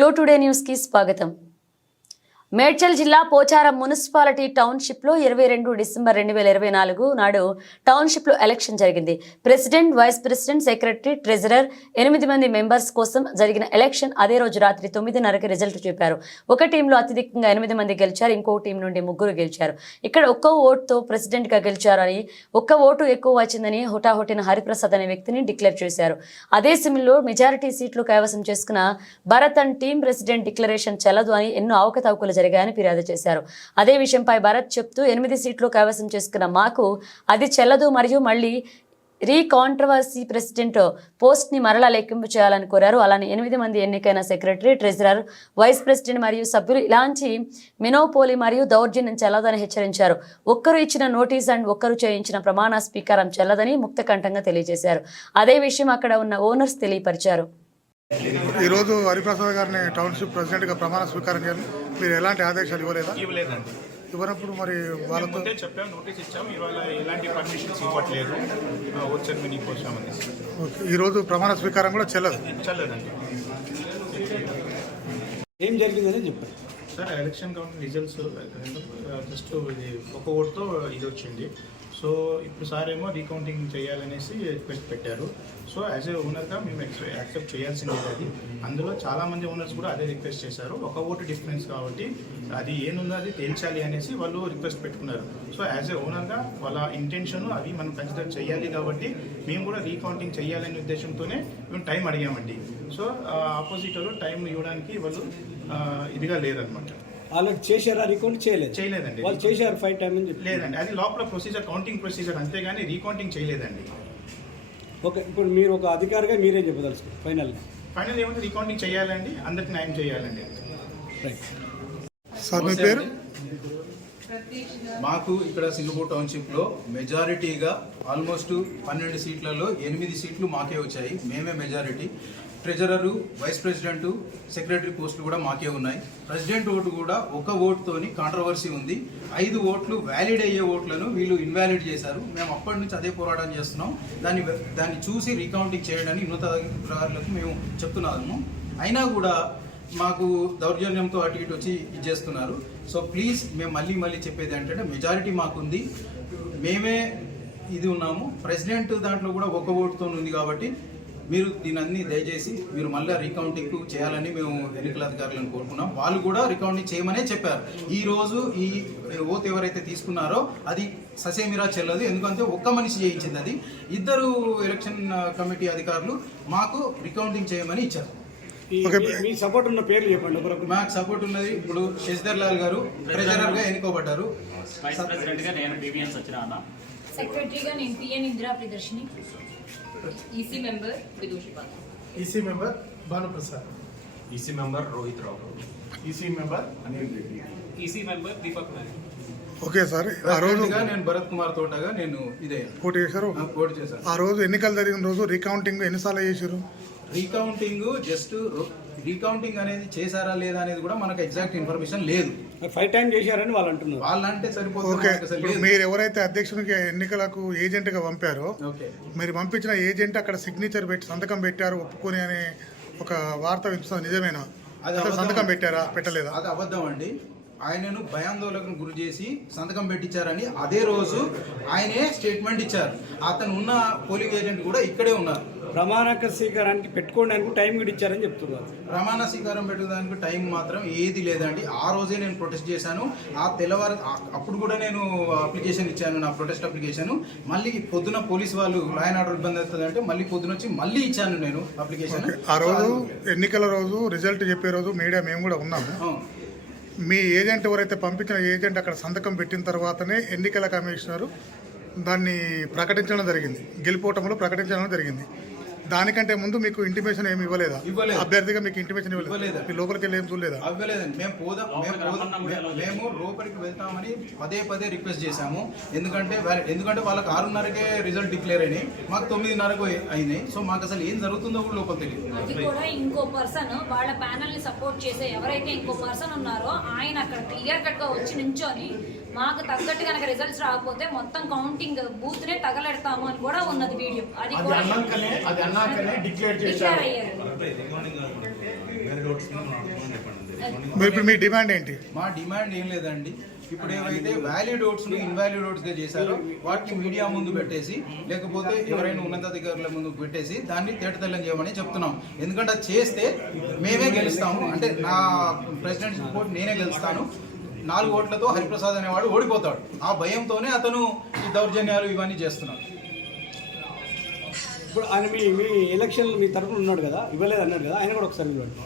Today news కి స్వాగతం. మేడ్చల్ జిల్లా పోచారం మున్సిపాలిటీ టౌన్షిప్ లో 22 డిసెంబర్ 2024 నాడు టౌన్షిప్ లో ఎలక్షన్ జరిగింది. President, vice president, secretary, treasurer 8 మంది మెంబర్స్ కోసం జరిగిన ఎలక్షన్ అదే రోజు రాత్రి 9:30కి రిజల్ట్ చూపారు. ఒక టీంలో అత్యధికంగా 8 మంది గెలిచారు. ఇంకో టీం నుండి 3 గెలిచారు. ఇక్కడ ఒక్క ఓటుతో ప్రెసిడెంట్ గా గెలిచారని, ఒక్క ఓటు ఎక్కువ వచ్చిందని హుటాహుటిన హరిప్రసాద్ అనే వ్యక్తిని డిక్లేర్ చేశారు. అదే సిమిలో మెజారిటీ సీట్లు కైవసం చేసుకున్న Bharat and team president declaration చెల్లదు అని ఎన్నో అవకతవకలు జరిగాయని ఫిర్యాదు చేశారు. అదే విషయంపై భరత్ చెప్తూ 8 సీట్లు కైవసం చేసుకున్న మాకు అది చెల్లదు మరియు మళ్ళీ కాంట్రవర్సీ ప్రెసిడెంట్ పోస్ట్ ని మరలా లెక్కింపు చేయాలని కోరారు. అలానే 8 మంది ఎన్నికైన సెక్రటరీ, ట్రెజరర్, వైస్ ప్రెసిడెంట్ మరియు సభ్యులు ఇలాంటి మినోపోలి మరియు దౌర్జన్యం చెల్లదని హెచ్చరించారు. ఒక్కరు ఇచ్చిన నోటీస్ అండ్ ఒక్కరు చేయించిన ప్రమాణ స్వీకారం చెల్లదని ముక్తకంఠంగా తెలియజేశారు. అదే విషయం అక్కడ ఉన్న ఓనర్స్ తెలియపరిచారు. ఈరోజు హరిప్రసాద్ గారిని టౌన్షిప్ ప్రెసిడెంట్గా ప్రమాణ స్వీకారం చేయాలి. మీరు ఎలాంటి ఆదేశాలు ఇవ్వలేదా? ఇవ్వలేదండి. ఇవ్వనప్పుడు మరి వాళ్ళతో చెప్పాము, నోటీస్ ఇచ్చాము. ఇవాళ ఎలాంటి పర్మిషన్స్ ఇవ్వట్లేదు, వచ్చారు మీ కోసమని. ఈరోజు ప్రమాణ స్వీకారం కూడా చల్లదండి. ఏం జరిగిందని చెప్పారు sir. Election counting results just ఇది ఒక ఓటుతో ఇది వచ్చింది. సో ఇప్పుడు సార్ ఏమో రీకౌంటింగ్ చేయాలనేసి రిక్వెస్ట్ పెట్టారు. సో యాజ్ ఏ ఓనర్గా మేము యాక్సెప్ట్ చేయాల్సిందే. అది అందులో చాలామంది ఓనర్స్ కూడా అదే రిక్వెస్ట్ చేశారు. ఒక ఓటు డిఫరెన్స్ కాబట్టి అది ఏముందో అది తేల్చాలి అనేసి వాళ్ళు రిక్వెస్ట్ పెట్టుకున్నారు. సో యాజ్ ఏ ఓనర్గా వాళ్ళ ఇంటెన్షన్ అది మనం కన్సిడర్ చేయాలి కాబట్టి మేము కూడా రీకౌంటింగ్ చేయాలనే ఉద్దేశంతోనే మేము టైం అడిగామండి. సో ఆపోజిట్ వాళ్ళు టైం ఇవ్వడానికి వాళ్ళు ఇదిగా లేదనమాట. వాళ్ళకి చేశారా? రీకౌంట్ చేయలేదండి. వాళ్ళు చేశారు 5 టైమ్ అని చెప్పి. లేదండి, అది లోపల ప్రొసీజర్, కౌంటింగ్ ప్రొసీజర్ అంతేగాని రీకౌంటింగ్ చేయలేదండి. ఓకే, ఇప్పుడు మీరు ఒక అధికారిగా మీరేం చెప్పదలుచుకోండి ఫైనల్ ఏముంది, రీకౌంటింగ్ చేయాలండి, అందరికి న్యాయం చేయాలండి. రైట్ సార్ మీ పేరు? మాకు ఇక్కడ సింగపూర్ టౌన్షిప్లో మెజారిటీగా ఆల్మోస్ట్ 12 సీట్లలో 8 సీట్లు మాకే వచ్చాయి. మేమే majority. Treasurer, vice president, secretary పోస్టులు కూడా మాకే ఉన్నాయి. ప్రెసిడెంట్ ఓటు కూడా ఒక ఓటుతోని కాంట్రవర్సీ ఉంది. 5 ఓట్లు వ్యాలిడ్ అయ్యే ఓట్లను వీళ్ళు ఇన్వాలిడ్ చేశారు. మేము అప్పటి నుంచి అదే పోరాటం చేస్తున్నాం. దాన్ని చూసి రీకౌంటింగ్ చేయడానికి ఉన్నతాధికారులకు మేము చెప్తున్నాము. అయినా కూడా మాకు దౌర్జన్యంతో అటు ఇటు వచ్చి ఇచ్చేస్తున్నారు. సో ప్లీజ్ మేము మళ్ళీ చెప్పేది ఏంటంటే మెజారిటీ మాకుంది, మేమే ఇది ఉన్నాము. ప్రెసిడెంట్ దాంట్లో కూడా ఒక ఓటుతో ఉంది కాబట్టి మీరు దీన్ని దయచేసి మీరు మళ్ళీ రీకౌంటింగ్ చేయాలని మేము ఎన్నికల అధికారులను కోరుకున్నాం. వాళ్ళు కూడా రీకౌంటింగ్ చేయమనే చెప్పారు. ఈ రోజు ఈ ఓత్ ఎవరైతే తీసుకున్నారో అది ససేమిరా చెల్లదు, ఎందుకంటే ఒక్క మనిషి చేయించింది. అది 2 ఎలక్షన్ కమిటీ అధికారులు మాకు రీకౌంటింగ్ చేయమని ఇచ్చారు. మీ సపోర్ట్ ఉన్న పేర్లు చెప్పండి. మాకు సపోర్ట్ ఉన్నది ఇప్పుడు శశిధర్ లాల్ గారు ట్రెజరర్ గా ఎన్నుకోబడ్డారు. వైస్ ప్రెసిడెంట్ గా నేను డివిఎన్ సత్యనారాయణ, సెక్రటరీగా నేను PN Indira Priyadarshini, EC member Vidushi Patra, EC member Bhanuprasad, EC member Rohit Rao, EC member Anil Reddy, EC member Deepak Nayak. Okay sir, ఆ రోజు నేను భరత్ కుమార్ తోటగా నేను ఇదే పోటీ చేశారు. ఆ రోజు ఎన్నికలు జరిగిన రోజు రీకౌంటింగ్ ఎన్నిసార్లు చేశారు? రీకౌంటింగ్ జస్ట్ రీకౌంటింగ్ అనేది చేశారా లేదా అనేది కూడా మనకు ఎగ్జాక్ట్ ఇన్ఫర్మేషన్ లేదు. 5 టైమ్ చేశారని వాళ్ళు అంటున్నారు. వాళ్ళంటే సరిపోతుంది. ఓకే, మీరు ఎవరైతే అధ్యక్షునికి ఎన్నికలకు ఏజెంట్ గా పంపారో, మీరు పంపించిన ఏజెంట్ అక్కడ సిగ్నేచర్ పెట్టి సంతకం పెట్టారు ఒప్పుకొని అనే ఒక వార్త వినిపిస్తుంది, నిజమేనా? సంతకం పెట్టారా, పెట్టలేదా? అది అబద్ధం అండి. ఆయనను భయాందోళనకు గురి చేసి సంతకం పెట్టించారని అదే రోజు ఆయనే స్టేట్మెంట్ ఇచ్చారు. అతను ఉన్న పోలింగ్ ఏజెంట్ కూడా ఇక్కడే ఉన్నారు. ప్రమాణ స్వీకారానికి పెట్టుకోవడానికి టైం కూడా ఇచ్చారని చెప్తున్నారు. ప్రమాణ స్వీకారం పెట్టడానికి టైం మాత్రం ఏది లేదండి. ఆ రోజే నేను ప్రొటెస్ట్ చేశాను. ఆ తెల్లవారు అప్పుడు కూడా నేను అప్లికేషన్ ఇచ్చాను, నా ప్రొటెస్ట్ అప్లికేషన్. మళ్ళీ పొద్దున పోలీసు వాళ్ళు లా అండ్ ఆర్డర్ ఇబ్బంది అవుతుందంటే మళ్ళీ పొద్దున వచ్చి మళ్ళీ ఇచ్చాను నేను అప్లికేషన్. ఆ రోజు ఎన్నికల రోజు రిజల్ట్ చెప్పే రోజు మీడియా మేము కూడా ఉన్నాము. మీ ఏజెంట్ ఎవరైతే పంపించిన ఏజెంట్ అక్కడ సంతకం పెట్టిన తర్వాతనే ఎన్నికల కమిషనరు దాన్ని ప్రకటించడం జరిగింది, గెలుపోవటంలో ప్రకటించడం జరిగింది. దానికంటే ముందు మీకు ఇంటిమేషన్ ఏమి ఇవ్వలేదా? అభ్యర్థిగా మీకు ఇంటిమేషన్ ఇవ్వలేదు. మీ లోపలికి వెళ్ళి ఏం చూడలేదా? అవ్వలేదండి. మేము లోపలికి వెళ్తామని పదే రిక్వెస్ట్ చేశాము. ఎందుకంటే వాళ్ళకి 6:30కే రిజల్ట్ డిక్లేర్ అయినాయి, మాకు 9:30కు అయినాయి. సో మాకు అసలు ఏం జరుగుతుందో కూడా లోపల తెలియదు. అది కూడా ఇంకో పర్సన్ వాళ్ళ ప్యానల్ ని సపోర్ట్ చేసే ఎవరైతే ఇంకో పర్సన్ ఉన్నారో ఆయన అక్కడ క్లియర్ కట్ గా వచ్చి నించొని మాకు తగ్గట్టు కనుక రిజల్ట్స్ రాకపోతే మొత్తం కౌంటింగ్ బూత్ నే తగలెడతాము అని కూడా ఉన్నది వీడియో. అది కూడా డిక్లేర్ చేశారు. మరి ఇప్పుడు మీ డిమాండ్ ఏంటి? మా డిమాండ్ ఏం లేదండి, ఇప్పుడు ఏవైతే వ్యాలిడ్ ఓట్స్ను ఇన్వాలిడ్ ఓట్స్గా చేశారో వాటిని మీడియా ముందు పెట్టేసి, లేకపోతే ఎవరైనా ఉన్నతాధికారుల ముందు పెట్టేసి దాన్ని తేటతెల్లం చేయమని చెప్తున్నాం. ఎందుకంటే అది చేస్తే మేమే గెలుస్తాము, అంటే నా ప్రెసిడెంట్ ఓట్ నేనే గెలుస్తాను, 4 ఓట్లతో హరిప్రసాద్ అనేవాడు ఓడిపోతాడు. ఆ భయంతోనే అతను ఈ దౌర్జన్యాలు ఇవన్నీ చేస్తున్నాడు. ఇప్పుడు ఆయన మీ ఎలక్షన్లు మీ తరఫున ఉన్నాడు కదా, ఇవ్వలేదు అన్నాడు కదా, ఆయన కూడా ఒకసారి ఇవ్వండి.